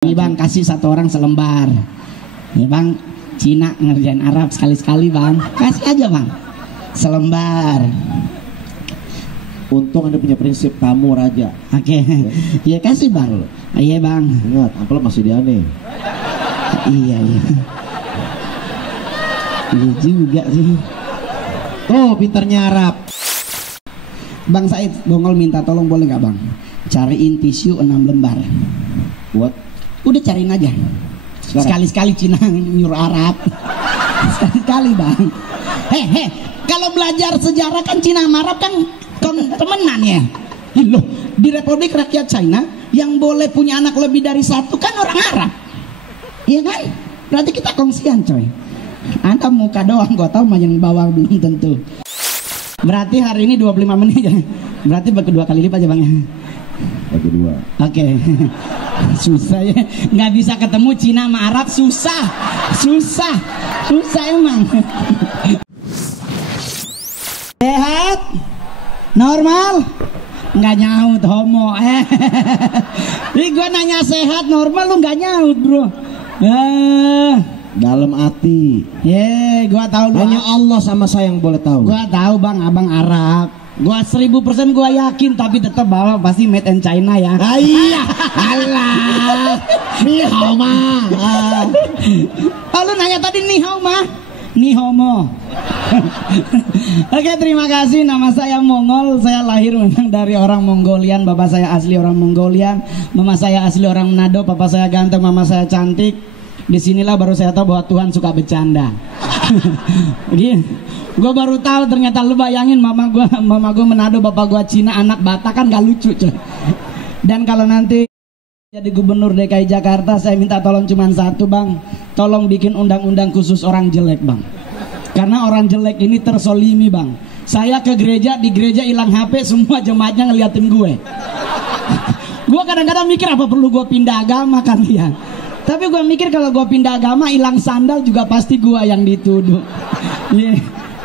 Nih bang, kasih satu orang selembar. Nih bang, Cina ngerjain Arab sekali-sekali bang. Kasih aja bang, selembar. Untung Anda punya prinsip tamu raja. Oke, ya kasih bang. Iya bang. Ingat, amplop masih di aneh. Iya. Iya juga sih. Oh, pintarnya Arab. Bang Said, Bongol minta tolong boleh nggak bang? Cariin tisu 6 lembar. Buat? Udah cariin aja. Sekali-sekali Cina nyuruh Arab. Sekali-sekali bang. Kalau belajar sejarah kan Cina sama Arab kan temenan ya. Loh, di Republik Rakyat China yang boleh punya anak lebih dari satu kan orang Arab. Iya kan? Berarti kita kongsian coy. Anda muka doang, gua tahu mah yang bawah belum tentu. Berarti hari ini 25 menit ya. Berarti kedua kali lipat aja bang ya. Kedua. Oke. Susah ya, nggak bisa ketemu Cina sama Arab, susah emang. Sehat, normal, nggak nyaut homo. Ini gue nanya sehat normal, lu nggak nyaut bro. Dalam hati. Gue tahu. Hanya Allah sama saya yang boleh tahu. Gue tahu bang, abang Arab. Gua 1000% gua yakin, tapi tetap bahwa pasti made in China ya. Iya, Allah. Ni hao ma. Oh, lu nanya tadi ni hao ma? Ni homo. Oke, terima kasih. Nama saya Mongol. Saya lahir memang dari orang Mongolian. Bapak saya asli orang Mongolian. Mama saya asli orang Manado. Papa saya ganteng, mama saya cantik. Disinilah baru saya tahu bahwa Tuhan suka bercanda. Gue baru tahu ternyata. Lu bayangin mama gue Manado, bapak gue Cina, anak Batak, kan gak lucu coy. Dan kalau nanti jadi gubernur DKI Jakarta, saya minta tolong cuman satu bang, tolong bikin undang-undang khusus orang jelek bang. Karena orang jelek ini tersolimi bang. Saya ke gereja, di gereja hilang HP, semua jemaatnya ngeliatin gue. Gue kadang-kadang mikir apa perlu gue pindah agama kali ya. Tapi gue mikir kalau gue pindah agama, hilang sandal juga pasti gue yang dituduh. Yeah.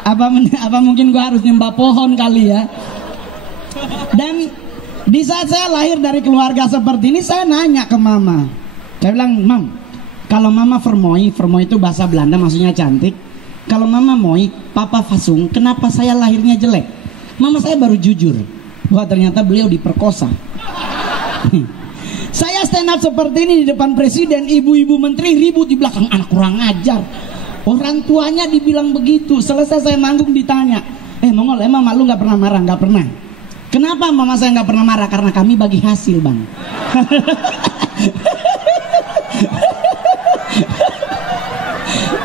Apa mungkin gue harus nyembah pohon kali ya. Dan di saat saya lahir dari keluarga seperti ini, saya nanya ke mama. Saya bilang, Mam, kalau mama vermooi itu bahasa Belanda maksudnya cantik. Kalau mama moi, papa fasung, kenapa saya lahirnya jelek? Mama saya baru jujur bahwa ternyata beliau diperkosa. Saya stand up seperti ini di depan presiden, ibu-ibu menteri ribut di belakang, anak kurang ajar. Orang tuanya dibilang begitu. Selesai saya manggung ditanya, Mongol, emang malu gak pernah marah? Gak pernah. Kenapa mama saya gak pernah marah? Karena kami bagi hasil bang.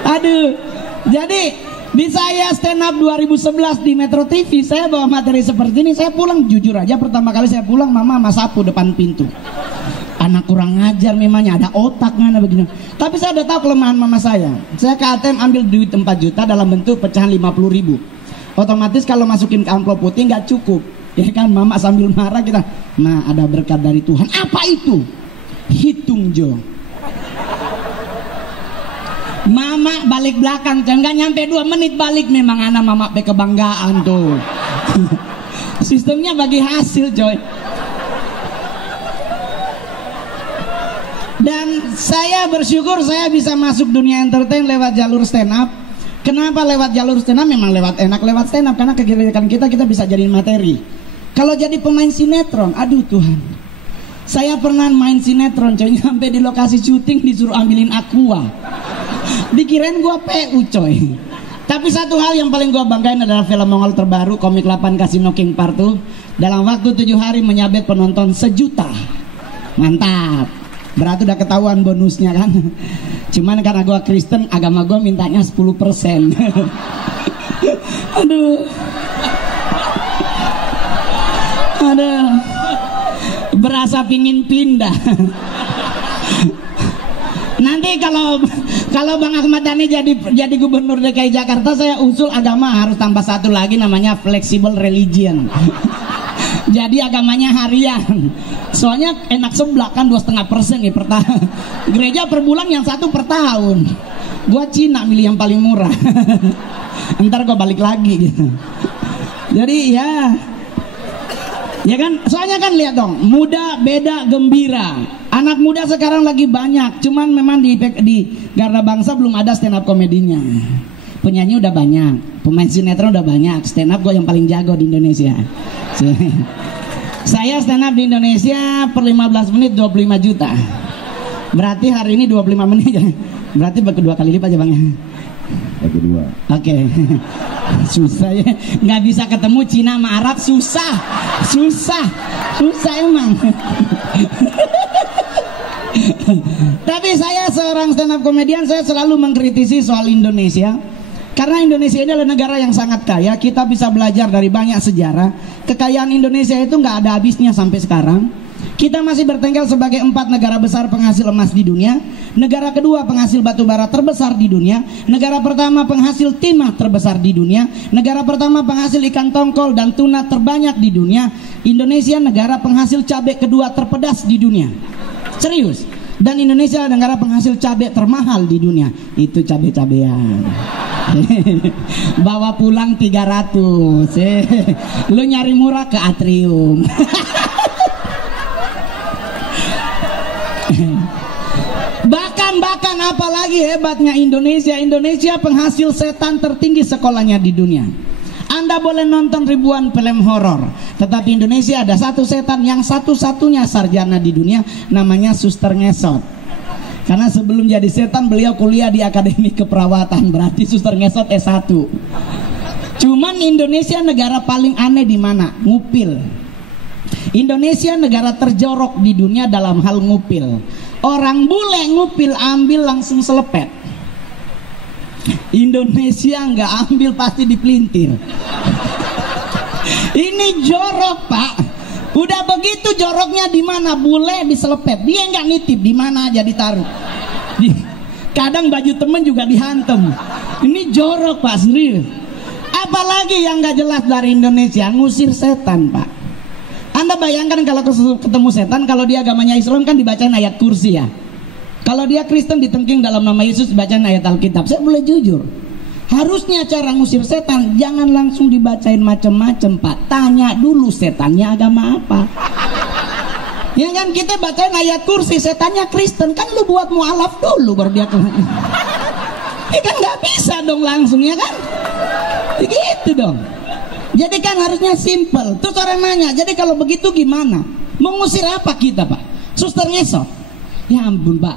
Aduh. Jadi di saya stand up 2011 di Metro TV, saya bawa materi seperti ini. Saya pulang, jujur aja pertama kali saya pulang, mama sama sapu depan pintu. Anak kurang ngajar memangnya, ada otak mana begini. Tapi saya udah tahu kelemahan mama saya. Saya ke ATM ambil duit 4 juta dalam bentuk pecahan 50.000. Otomatis kalau masukin ke amplop putih nggak cukup. Ya kan, mama sambil marah kita, nah ada berkat dari Tuhan. Apa itu? Hitung Jo. Mama balik belakang, nggak nyampe 2 menit balik. Memang anak mama kebanggaan tuh. Sistemnya bagi hasil coy. Dan saya bersyukur saya bisa masuk dunia entertain lewat jalur stand up. Kenapa lewat jalur stand up? Memang lewat stand up, karena kegiatan kita bisa jadiin materi. Kalau jadi pemain sinetron, aduh Tuhan, saya pernah main sinetron coy, sampai di lokasi syuting disuruh ambilin aqua. Dikirain gua PU coy. Tapi satu hal yang paling gua banggain adalah film Mongol terbaru, Komik 8 Casino King Part 2. Dalam waktu 7 hari menyabet penonton 1 juta. Mantap. Berarti udah ketahuan bonusnya kan. Cuman karena gua Kristen, agama gua mintanya 10%. Aduh. Berasa pingin pindah. Nanti kalau Bang Ahmad Dhani jadi gubernur DKI Jakarta, saya usul agama harus tambah 1 lagi, namanya flexible religion. Jadi agamanya harian. Soalnya enak sebelah kan 2,5% nih per tahun. Gereja per bulan yang 1 per tahun. Gua Cina milih yang paling murah. Ntar gua balik lagi gitu. Jadi ya kan, soalnya kan lihat dong, muda, beda, gembira. Anak muda sekarang lagi banyak, cuman memang di Garda Bangsa belum ada stand up komedinya. Penyanyi udah banyak, pemain sinetron udah banyak, stand up gue yang paling jago di Indonesia. Saya stand up di Indonesia per 15 menit 25 juta. Berarti hari ini 25 menit ya. Berarti kedua kali lipat ya bang ya. Kedua. Oke. Susah ya, nggak bisa ketemu Cina sama Arab, susah emang. Tapi saya seorang stand up komedian, saya selalu mengkritisi soal Indonesia. Karena Indonesia ini adalah negara yang sangat kaya. Kita bisa belajar dari banyak sejarah. Kekayaan Indonesia itu nggak ada habisnya sampai sekarang. Kita masih bertengger sebagai 4 negara besar penghasil emas di dunia. Negara kedua penghasil batu bara terbesar di dunia. Negara pertama penghasil timah terbesar di dunia. Negara pertama penghasil ikan tongkol dan tuna terbanyak di dunia. Indonesia negara penghasil cabai kedua terpedas di dunia. Serius. Dan Indonesia negara penghasil cabai termahal di dunia. Itu cabai-cabean. Bawa pulang 300. Lu nyari murah ke Atrium. Bahkan apalagi hebatnya Indonesia. Indonesia penghasil setan tertinggi sekolahnya di dunia. Anda boleh nonton ribuan film horor, tetapi Indonesia ada satu setan yang satu-satunya sarjana di dunia, namanya Suster Ngesot. Karena sebelum jadi setan beliau kuliah di Akademi Keperawatan, berarti Suster Ngesot S1. Cuman Indonesia negara paling aneh di mana? Ngupil. Indonesia negara terjorok di dunia dalam hal ngupil. Orang bule ngupil ambil langsung selepet. Indonesia nggak ambil pasti dipelintir. Ini jorok pak. Udah begitu joroknya di mana? Bule diselepet. Dia nggak nitip di mana aja ditaruh. Kadang baju temen juga dihantem. Ini jorok pak, serius. Apalagi yang nggak jelas dari Indonesia, ngusir setan pak. Anda bayangkan kalau ketemu setan, kalau dia agamanya Islam kan dibacain ayat kursi ya. Kalau dia Kristen ditengking dalam nama Yesus dibacain ayat Alkitab. Saya boleh jujur, harusnya cara ngusir setan jangan langsung dibacain macem-macem pak. Tanya dulu setannya agama apa. Ya kan, kita bacain ayat kursi, setannya Kristen, kan lu buat mualaf dulu baru dia ya kan nggak bisa dong langsung ya kan. Begitu dong. Jadi kan harusnya simple. Terus orang nanya, jadi kalau begitu gimana? Mengusir apa kita pak? Suster Ngesot. Ya ampun pak,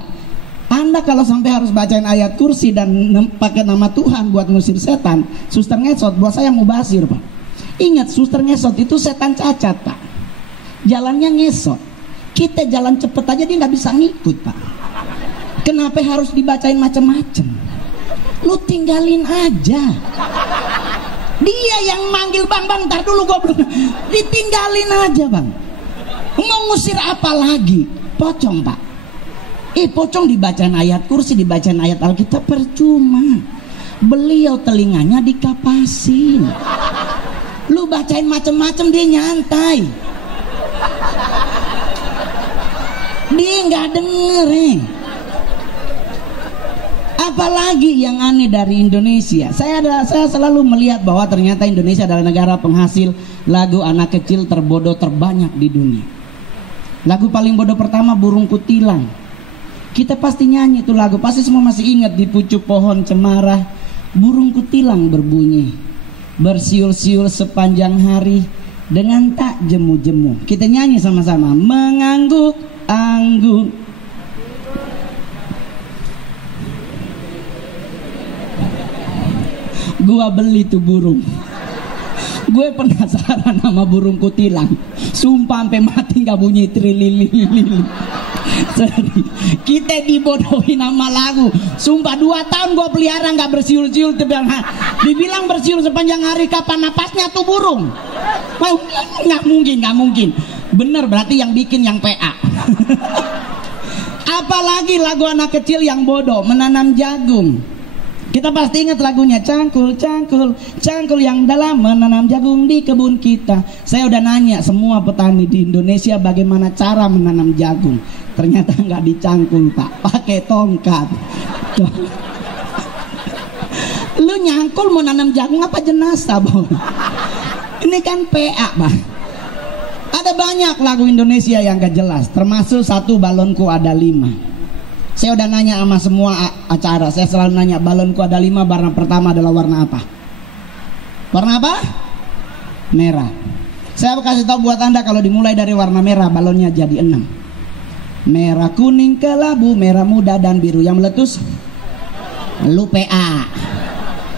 Anda kalau sampai harus bacain ayat kursi dan pakai nama Tuhan buat ngusir setan, Suster Ngesot buat saya mubazir pak. Ingat, Suster Ngesot itu setan cacat pak. Jalannya ngesot. Kita jalan cepet aja dia nggak bisa ngikut pak. Kenapa harus dibacain macem-macem? Lu tinggalin aja. Dia yang manggil bang, ntar dulu gue belum. Ditinggalin aja bang. Mau ngusir apa lagi? Pocong pak. Pocong dibacain ayat kursi, dibacain ayat Alkitab percuma. Beliau telinganya dikapasin. Lu bacain macem-macem dia nyantai. Dia nggak denger Apalagi yang aneh dari Indonesia, saya selalu melihat bahwa ternyata Indonesia adalah negara penghasil lagu anak kecil terbodoh terbanyak di dunia. Lagu paling bodoh pertama Burung Kutilang. Kita pasti nyanyi itu lagu, pasti semua masih ingat. Di pucuk pohon cemara burung kutilang berbunyi, bersiul-siul sepanjang hari dengan tak jemu-jemu. Kita nyanyi sama-sama, mengangguk-angguk. Gua beli tuh burung. Gue penasaran sama burung kutilang. Sumpah sampai mati nggak bunyi trilili. Kita dibodohin sama lagu. Sumpah 2 tahun gue pelihara nggak bersiul-siul. Dibilang bersiul sepanjang hari, kapan napasnya tuh burung? Nggak mungkin. Bener, berarti yang bikin yang PA. Apalagi lagu anak kecil yang bodoh, menanam jagung. Kita pasti ingat lagunya, cangkul, cangkul, cangkul yang dalam menanam jagung di kebun kita. Saya udah nanya semua petani di Indonesia bagaimana cara menanam jagung. Ternyata nggak dicangkul pak, pakai tongkat. Lu nyangkul mau nanam jagung apa jenazah bang? Ini kan PA bang. Ada banyak lagu Indonesia yang gak jelas, termasuk satu balonku ada 5. Saya udah nanya sama semua acara, saya selalu nanya balonku ada 5, warna pertama adalah warna apa? Warna apa? Merah. Saya kasih tahu buat Anda, kalau dimulai dari warna merah, balonnya jadi 6. Merah, kuning, kelabu, merah muda, dan biru. Yang meletus lu PA.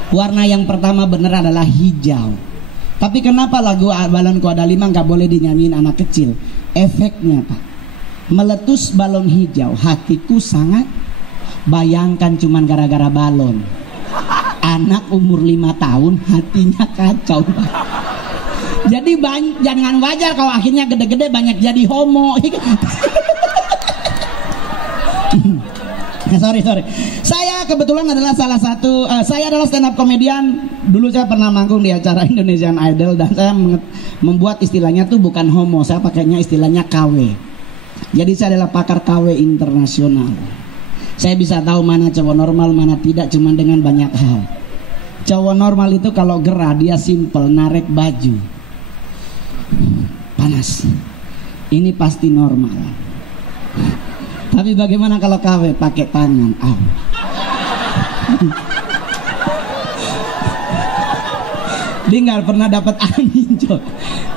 Warna yang pertama bener adalah hijau. Tapi kenapa lagu balonku ada 5 gak boleh dinyanyiin anak kecil? Efeknya Pak, meletus balon hijau, hatiku sangat. Bayangkan cuman gara-gara balon. Anak umur 5 tahun hatinya kacau. Jadi jangan wajar kalau akhirnya gede-gede banyak jadi homo. Sorry. Saya kebetulan adalah salah satu, saya adalah stand up komedian. Dulu saya pernah manggung di acara Indonesian Idol, dan saya membuat istilahnya tuh bukan homo, saya pakainya istilahnya KW. Jadi saya adalah pakar KW internasional. Saya bisa tahu mana cowok normal, mana tidak, cuman dengan banyak hal. Cowok normal itu kalau gerah dia simple, narik baju. Panas. Ini pasti normal. Tapi bagaimana kalau KW pakai tangan? Dia nggak pernah dapat angin.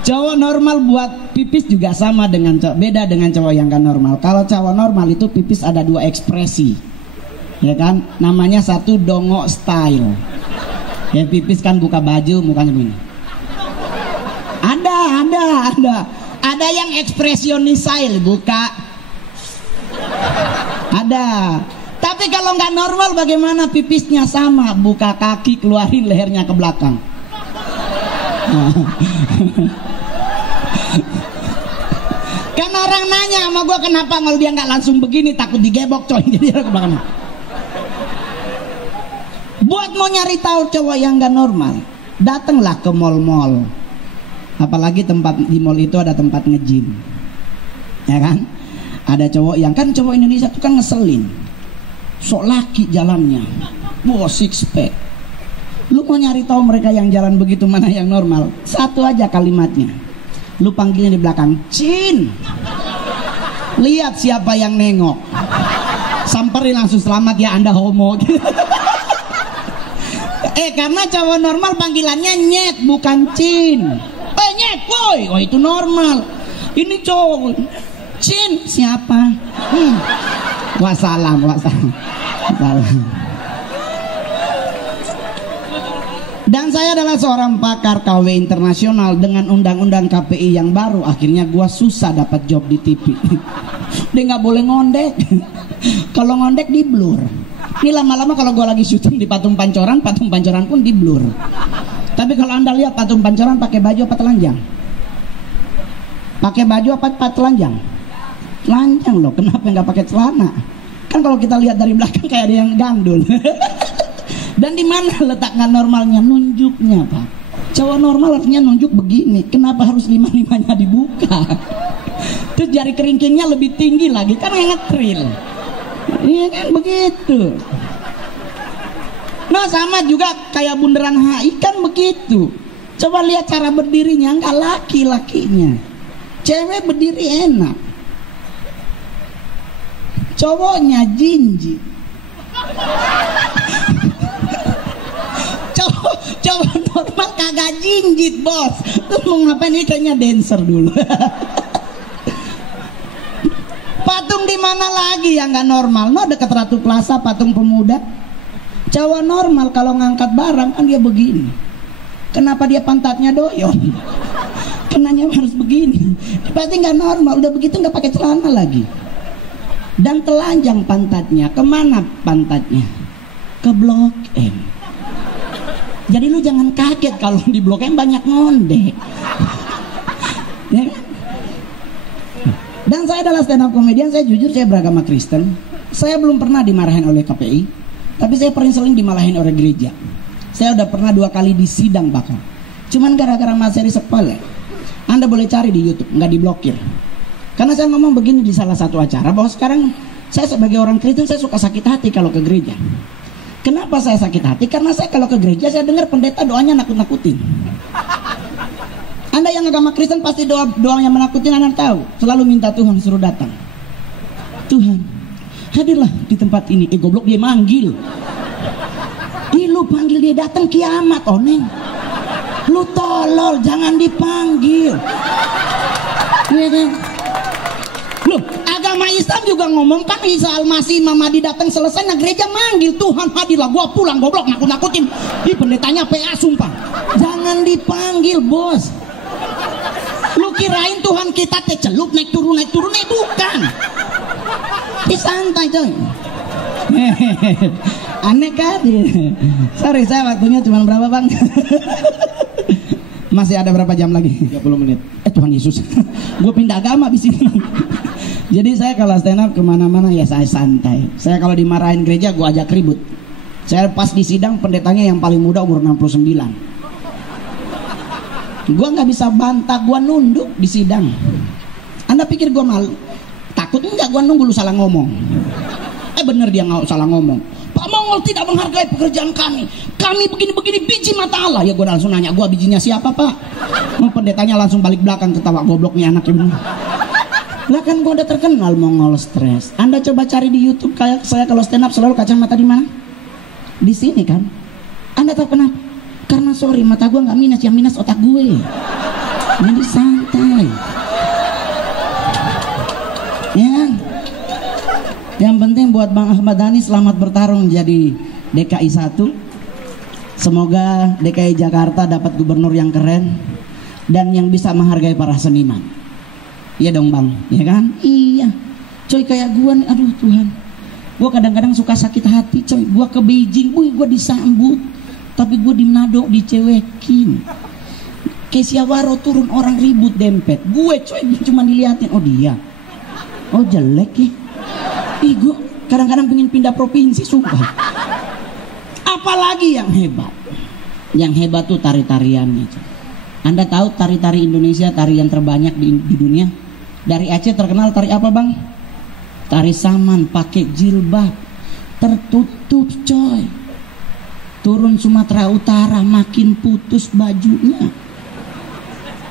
Cowok normal buat pipis juga sama dengan cowok, beda dengan cowok yang kan normal. Kalau cowok normal itu pipis ada 2 ekspresi, ya kan? Namanya satu dongok style. Ya pipis kan buka baju, mukanya begini. Ada yang ekspresionis style, buka. Ada. Tapi kalau nggak normal bagaimana pipisnya sama, buka kaki, keluarin lehernya ke belakang. Kan orang nanya sama gue kenapa kalau dia nggak langsung begini, takut digebok coy, jadi ke belakang. Buat mau nyari tahu cowok yang nggak normal, datanglah ke mall-mall. Apalagi tempat di mall itu ada tempat nge-gym, ya kan? Ada cowok yang kan cowok Indonesia tuh kan ngeselin, sok laki jalannya, wow six pack. Lu mau nyari tahu mereka yang jalan begitu mana yang normal? Satu aja kalimatnya, lu panggilnya di belakang, Cin. Lihat siapa yang nengok, samperin langsung, selamat ya Anda homo. Karena cowok normal panggilannya nyet bukan Cin. Nyet, woi, oh itu normal. Ini cowok. Cin, siapa? Wassalam. Dan saya adalah seorang pakar KW internasional. Dengan undang-undang KPI yang baru, akhirnya gua susah dapat job di TV. Dia nggak boleh ngondek. Kalau ngondek di blur. Ini lama-lama kalau gua lagi syuting di Patung Pancoran pun di blur. Tapi kalau Anda lihat Patung Pancoran pakai baju apa telanjang? Pakai baju apa telanjang? Telanjang loh, kenapa nggak pakai celana? Kan kalau kita lihat dari belakang kayak ada yang gandul. Dan di mana letak nggak normalnya? Nunjuknya Pak. Cowok normal artinya nunjuk begini. Kenapa harus 5-5-nya dibuka? Terus jari keringkingnya lebih tinggi lagi, kan yang ngetril. Iya kan begitu. Nah sama juga kayak bundaran HI kan begitu. Coba lihat cara berdirinya, nggak laki-lakinya. Cewek berdiri enak, cowoknya jinjit. Cowok normal kagak jinjit bos. Terus mau ngapain? Ini kayaknya dancer dulu. Patung di mana lagi yang nggak normal? No, dekat Ratu Plaza patung pemuda. Cowok normal kalau ngangkat barang kan dia begini. Kenapa dia pantatnya doyong? Kenanya harus begini. Pasti nggak normal. Udah begitu nggak pakai celana lagi. Dan telanjang pantatnya. Kemana pantatnya? Ke Blok M. Jadi lu jangan kaget kalau di Blok M banyak ngondek. Ya kan? Dan saya adalah stand up comedian. Saya jujur, saya beragama Kristen. Saya belum pernah dimarahin oleh KPI. Tapi saya paling sering dimarahin oleh gereja. Saya udah pernah 2 kali disidang bahkan. Cuman gara-gara materi sepele. Anda boleh cari di YouTube, nggak diblokir. Karena saya ngomong begini di salah satu acara, bahwa sekarang saya sebagai orang Kristen saya suka sakit hati kalau ke gereja. Kenapa saya sakit hati? Karena saya kalau ke gereja saya dengar pendeta doanya nakut-nakutin. Anda yang agama Kristen pasti doa yang menakutin Anda tahu. Selalu minta Tuhan suruh datang. Tuhan, hadirlah di tempat ini. Goblok dia manggil. Lu panggil dia datang kiamat, oneng. Lu tolol, jangan dipanggil. Iya kan? Loh, agama Islam juga ngomong kan Isa Al-Masih Imam Mahdi datang selesai, nah gereja manggil Tuhan hadirlah, gua pulang, goblok, nakut-nakutin. Ih, pendetanya PA sumpah. Jangan dipanggil, bos. Lu kirain Tuhan kita teh celup naik turun bukan. Santai coy. Aneh kan? Sorry, saya waktunya cuma berapa bang? Masih ada berapa jam lagi? 30 menit. Tuhan Yesus, gue pindah agama di sini. Jadi saya kalau stand up kemana-mana ya saya santai. Saya kalau dimarahin gereja gue ajak ribut. Saya pas di sidang pendetanya yang paling muda umur 69. Gue nggak bisa bantah, gue nunduk di sidang. Anda pikir gue malu? Takut enggak gue nunggu lu salah ngomong? Bener dia nggak salah ngomong. Pak Mongol tidak menghargai pekerjaan kami. Kami begini-begini biji mata Allah. Ya gue langsung nanya, gue bijinya siapa pak? Pendetanya langsung balik belakang ketawa, goblok nih anak ibu. Lah kan gue udah terkenal Mongol stres. Anda coba cari di YouTube kayak saya kalau stand up selalu kacamata di mana? Di sini kan. Anda tahu kenapa? Karena sorry mata gue nggak minus, yang minus otak gue. Jadi santai. Ya kan? Yang penting buat Bang Ahmad Dhani selamat bertarung jadi DKI 1. Semoga DKI Jakarta dapat gubernur yang keren dan yang bisa menghargai para seniman. Iya dong bang, ya kan? Iya. Coy kayak gua nih, aduh Tuhan. Gua kadang-kadang suka sakit hati coy. Gua ke Beijing, gua disambut. Tapi gua di Manado dicewekin. Kesiawaro turun orang ribut dempet. Gue coy cuma diliatin, oh dia. Oh jelek ya. Ih, gue kadang-kadang pengen pindah provinsi, sumpah. Apalagi yang hebat. Yang hebat tuh tari-tariannya. Anda tahu tari-tari Indonesia, tari yang terbanyak di dunia? Dari Aceh terkenal tari apa bang? Tari saman, pakai jilbab, tertutup coy. Turun Sumatera Utara makin putus bajunya.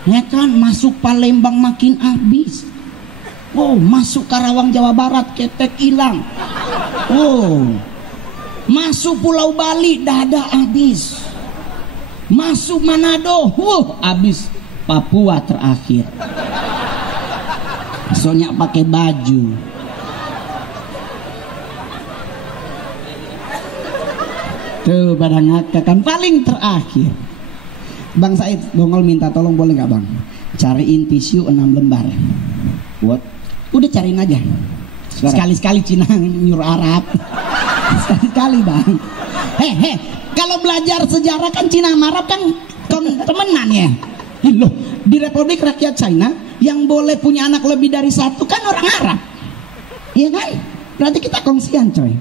Ya kan, masuk Palembang makin habis. Oh, masuk Karawang Jawa Barat ketek hilang. Oh, masuk Pulau Bali dada habis. Masuk Manado, habis. Papua terakhir. Soalnya pakai baju. Tuh pada ngakak kan paling terakhir. Bang Said Bongol minta tolong boleh nggak bang? Cariin tisu 6 lembar. Buat? Udah cariin aja. Sekali-sekali Cina nyuruh Arab. Sekali-sekali bang. Kalau belajar sejarah kan Cina sama Arab kan temenan ya. Loh, di Republik Rakyat China yang boleh punya anak lebih dari 1 kan orang Arab. Iya kan? Berarti kita kongsian coy.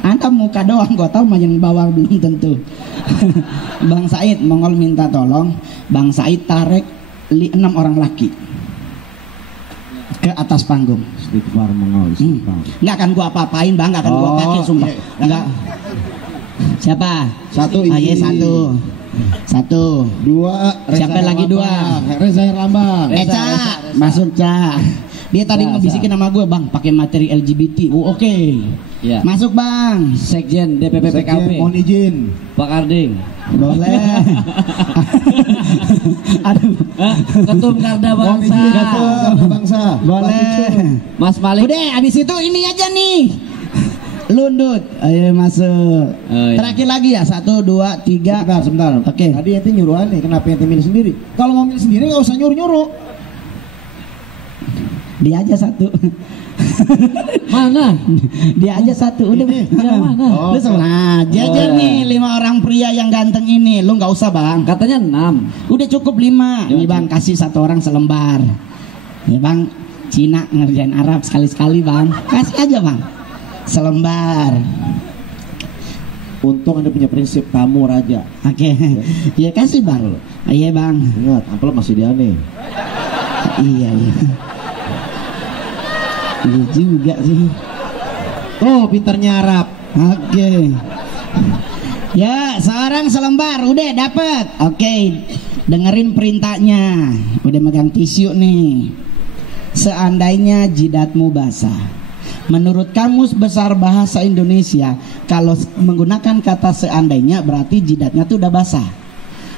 Anda muka doang, gua tahu mah yang bawah belum tentu. Bang Said Mongol minta tolong, Bang Said tarik 6 orang laki ke atas panggung. Nggak akan gua apa-apain bang, nggak akan gua pakai sumpah. Nggak. Siapa? 1 ini. Satu. 2. Siapa lagi 2? Reza Herlambang. Ca, masuk Ca. Dia tadi ngebisikin nama gue bang, pakai materi LGBT. Oke. Ya. Masuk bang. Sekjen DPP PKB. Mohon izin. Pak Karding. Boleh. Aduh. Ketum Garda Bangsa. Ketum Garda Bangsa. Boleh. Mas Malik. Udah, abis itu ini aja nih. Lundut. Ayo masuk. Oh, iya. Terakhir lagi ya. 1, 2, 3. Sebentar. Oke. Tadi ente nyuruh aneh, kenapa ente milih sendiri? Kalau mau milih sendiri nggak usah nyuruh-nyuruh. Dia aja 1. Mana? Dia aja 1. Udah yang mana? Lu sama jajar nih 5 orang pria yang ganteng ini. Lu nggak usah bang. Katanya 6. Udah cukup 5. Nih bang, kasih 1 orang selembar. Ya bang, Cina ngerjain Arab sekali-sekali bang. Kasih aja bang, selembar. Untung Anda punya prinsip tamu raja. Oke. Ya kasih bang. Iya bang. Ingat, amplop masih di aneh. Iya. Iya juga sih. Oh, pinternya Arab. Oke. Ya, seorang selembar udah dapat. Oke. Dengerin perintahnya. Udah megang tisu nih. Seandainya jidatmu basah. Menurut Kamus Besar Bahasa Indonesia, kalau menggunakan kata seandainya berarti jidatnya tuh udah basah.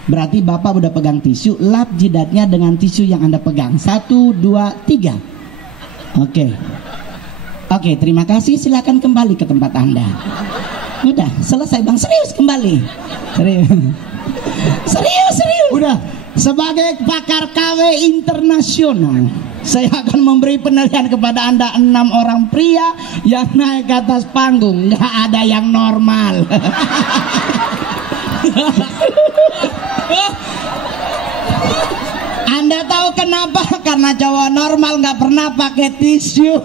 Berarti Bapak udah pegang tisu, lap jidatnya dengan tisu yang Anda pegang. 1, 2, 3. Oke, terima kasih. Silakan kembali ke tempat Anda. Udah selesai Bang, serius kembali. Serius. Udah. Sebagai pakar KW internasional, saya akan memberi penilaian kepada Anda 6 orang pria yang naik ke atas panggung. Nggak ada yang normal. Anda tahu kenapa? Karena cowok normal nggak pernah pakai tisu.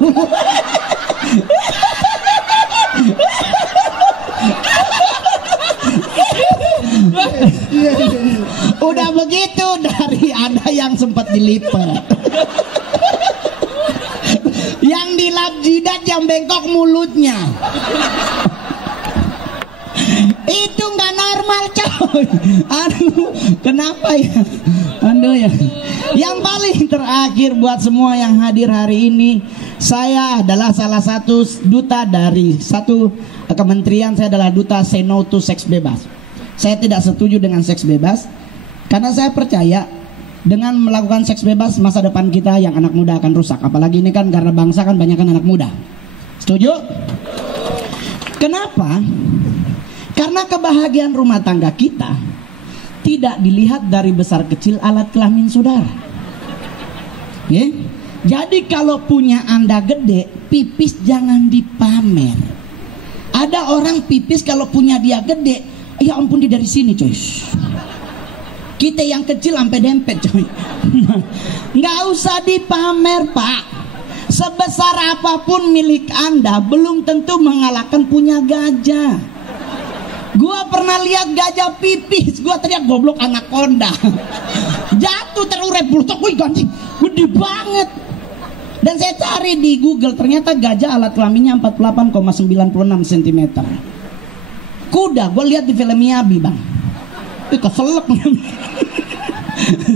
Udah begitu dari ada yang sempat dilipat. Yang dilap jidat, yang bengkok mulutnya. Itu nggak normal coy. Aduh, kenapa ya? Aduh ya. Yang paling terakhir buat semua yang hadir hari ini, saya adalah salah satu duta dari satu kementerian. Saya adalah duta Say No to Seks Bebas. Saya tidak setuju dengan seks bebas karena saya percaya dengan melakukan seks bebas masa depan kita yang anak muda akan rusak. Apalagi ini kan karena bangsa kan banyak kan anak muda. Setuju? Kenapa? Karena kebahagiaan rumah tangga kita tidak dilihat dari besar kecil alat kelamin saudara. Jadi kalau punya Anda gede, pipis jangan dipamer. Ada orang pipis kalau punya dia gede, ya ampun dia dari sini coy. Kita yang kecil sampai dempet coy. Nggak usah dipamer Pak. Sebesar apapun milik Anda belum tentu mengalahkan punya gajah. Gua pernah lihat gajah pipis, gua teriak goblok anaconda. Jatuh terurai bulutok, wih ganti, gede banget. Dan saya cari di Google, ternyata gajah alat kelaminnya 48,96 cm. Kuda, gua lihat di film Miyabi bang. Keselak.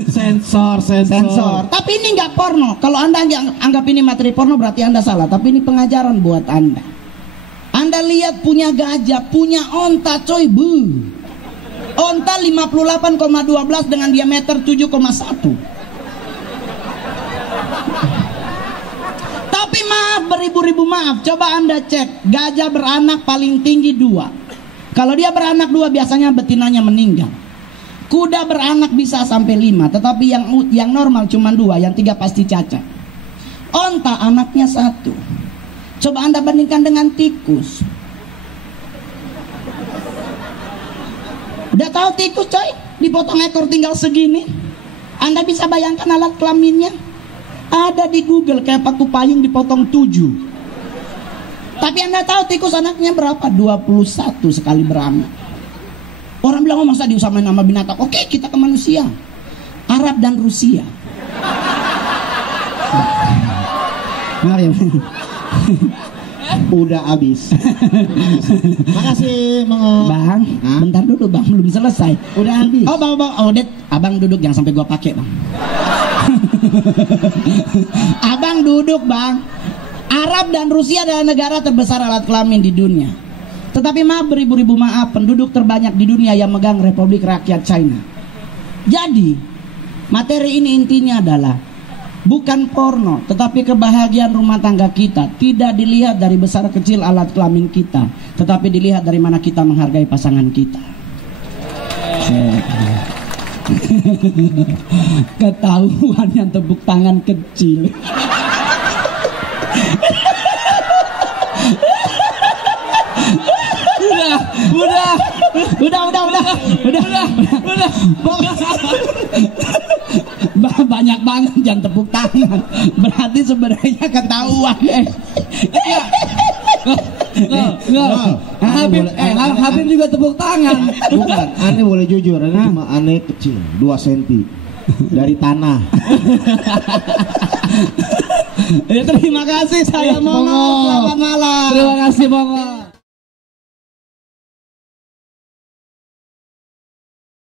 Sensor. Tapi ini nggak porno. Kalau Anda anggap ini materi porno berarti Anda salah. Tapi ini pengajaran buat Anda. Anda lihat punya gajah, punya onta coy bu. Onta 58,12 dengan diameter 7,1. Tapi maaf, beribu-ribu maaf. Coba Anda cek, gajah beranak paling tinggi 2. Kalau dia beranak 2 biasanya betinanya meninggal. Kuda beranak bisa sampai 5, tetapi yang normal cuma 2, yang 3 pasti cacat. Onta anaknya 1. Coba Anda bandingkan dengan tikus. Udah tahu tikus coy, dipotong ekor tinggal segini. Anda bisa bayangkan alat kelaminnya? Ada di Google kayak paku payung dipotong 7. Tapi Anda tahu tikus anaknya berapa? 21 sekali beranak. Orang bilang, oh masa diusamain sama binatang? Oke, kita ke manusia. Arab dan Rusia. Maaf ya. Udah habis. Makasih Bang. Bentar dulu Bang, belum selesai. Udah habis. Oh bang, abang duduk, jangan sampai gua pakai Bang. Abang duduk Bang. Arab dan Rusia adalah negara terbesar alat kelamin di dunia. Tetapi maaf, beribu-ribu maaf, penduduk terbanyak di dunia yang megang Republik Rakyat China. Jadi materi ini intinya adalah bukan porno, tetapi kebahagiaan rumah tangga kita tidak dilihat dari besar kecil alat kelamin kita, tetapi dilihat dari mana kita menghargai pasangan kita. Ketahuan yang tepuk tangan kecil. Udah. Banyak banget yang tepuk tangan. Berarti sebenarnya ketahuan. Habib juga tepuk tangan. Bukan, aneh boleh jujur, aneh cuma aneh kecil 2 cm dari tanah. Ya, terima kasih, saya Mongo. Selamat malam. Terima kasih Mongo.